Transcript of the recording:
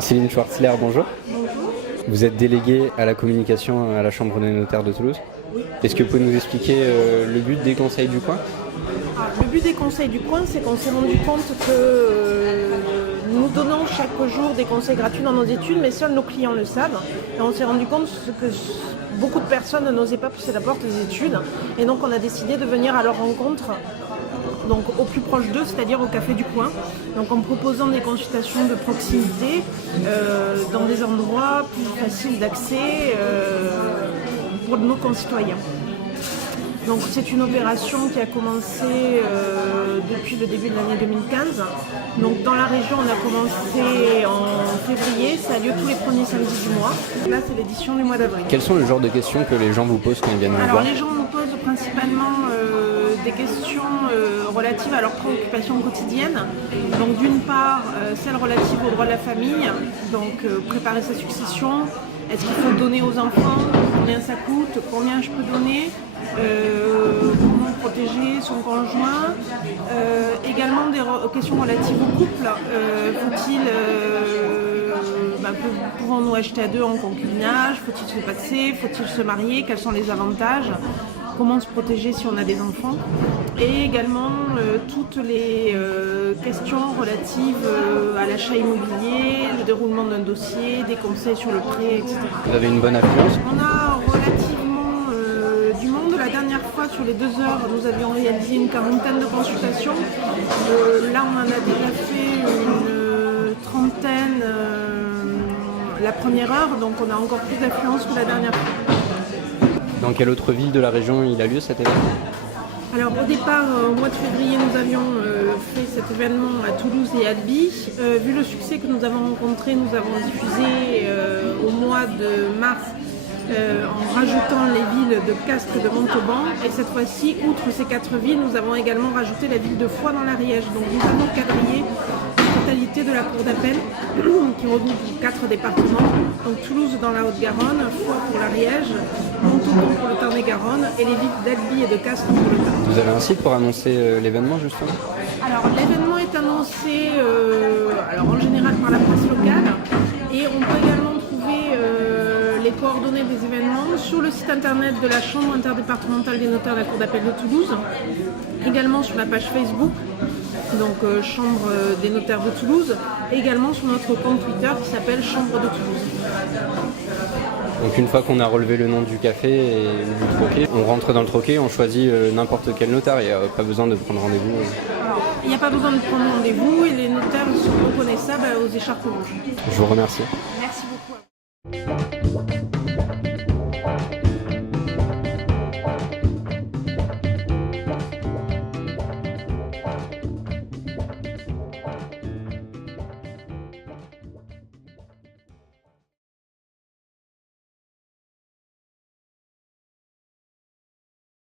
Céline Schwartzler, bonjour. Bonjour. Vous êtes déléguée à la communication à la Chambre des notaires de Toulouse. Oui. Est-ce que vous pouvez nous expliquer le but des conseils du coin? Le but des conseils du coin, c'est qu'on s'est rendu compte que nous donnons chaque jour des conseils gratuits dans nos études, mais seuls nos clients le savent. Et on s'est rendu compte que beaucoup de personnes n'osaient pas pousser la porte des études. Et donc on a décidé de venir à leur rencontre, donc au plus proche d'eux, c'est-à-dire au café du coin. Donc en proposant des consultations de proximité dans des endroits plus faciles d'accès pour nos concitoyens. Donc c'est une opération qui a commencé depuis le début de l'année 2015. Donc dans la région, on a commencé en février, ça a lieu tous les premiers samedis du mois. Là, c'est l'édition du mois d'avril. Quels sont le genre de questions que les gens vous posent quand ils viennent vous Alors voir? les gens nous posent principalement des questions relatives à leurs préoccupations quotidiennes. Donc d'une part, celles relatives au droit de la famille, donc préparer sa succession. Est-ce qu'il faut donner aux enfants? Combien ça coûte? Combien je peux donner? Comment protéger son conjoint? Également des questions relatives au couple. Pouvons-nous acheter à deux en concubinage? Faut-il se passer? Faut-il se marier? Quels sont les avantages? Comment se protéger si on a des enfants? Et également toutes les questions relatives à l'achat immobilier, le déroulement d'un dossier, des conseils sur le prêt, etc. Vous avez une bonne affluence? On a relativement du monde. La dernière fois, sur les 2 heures, nous avions réalisé une quarantaine de consultations. Là, on en a déjà fait une trentaine la première heure, donc on a encore plus d'affluence que la dernière fois. Dans quelle autre ville de la région il a lieu cet événement? Alors au départ, au mois de février, nous avions fait cet événement à Toulouse et Albi. Vu le succès que nous avons rencontré, nous avons diffusé au mois de mars en rajoutant les villes de Castres et de Montauban. Et cette fois-ci, outre ces 4 villes, nous avons également rajouté la ville de Foix dans l'Ariège. Donc nous avons quadrillé la totalité de la cour d'appel qui regroupe 4 départements. Donc Toulouse dans la Haute-Garonne, Foix pour l'Ariège, Montauban pour le Tarn-et-Garonne et les villes d'Albi et de Castres pour le Tarn. Vous avez un site pour annoncer l'événement justement? Alors l'événement est annoncé en général par la presse locale et on peut également trouver les coordonnées des événements sur le site internet de la Chambre interdépartementale des notaires de la Cour d'appel de Toulouse, également sur la page Facebook, donc Chambre des notaires de Toulouse, et également sur notre compte Twitter qui s'appelle Chambre de Toulouse. Donc une fois qu'on a relevé le nom du café et du troquet, on rentre dans le troquet, on choisit n'importe quel notaire, il n'y a pas besoin de prendre rendez-vous. Alors, il n'y a pas besoin de prendre rendez-vous et les notaires sont reconnaissables aux écharpes rouges. Je vous remercie. Merci beaucoup.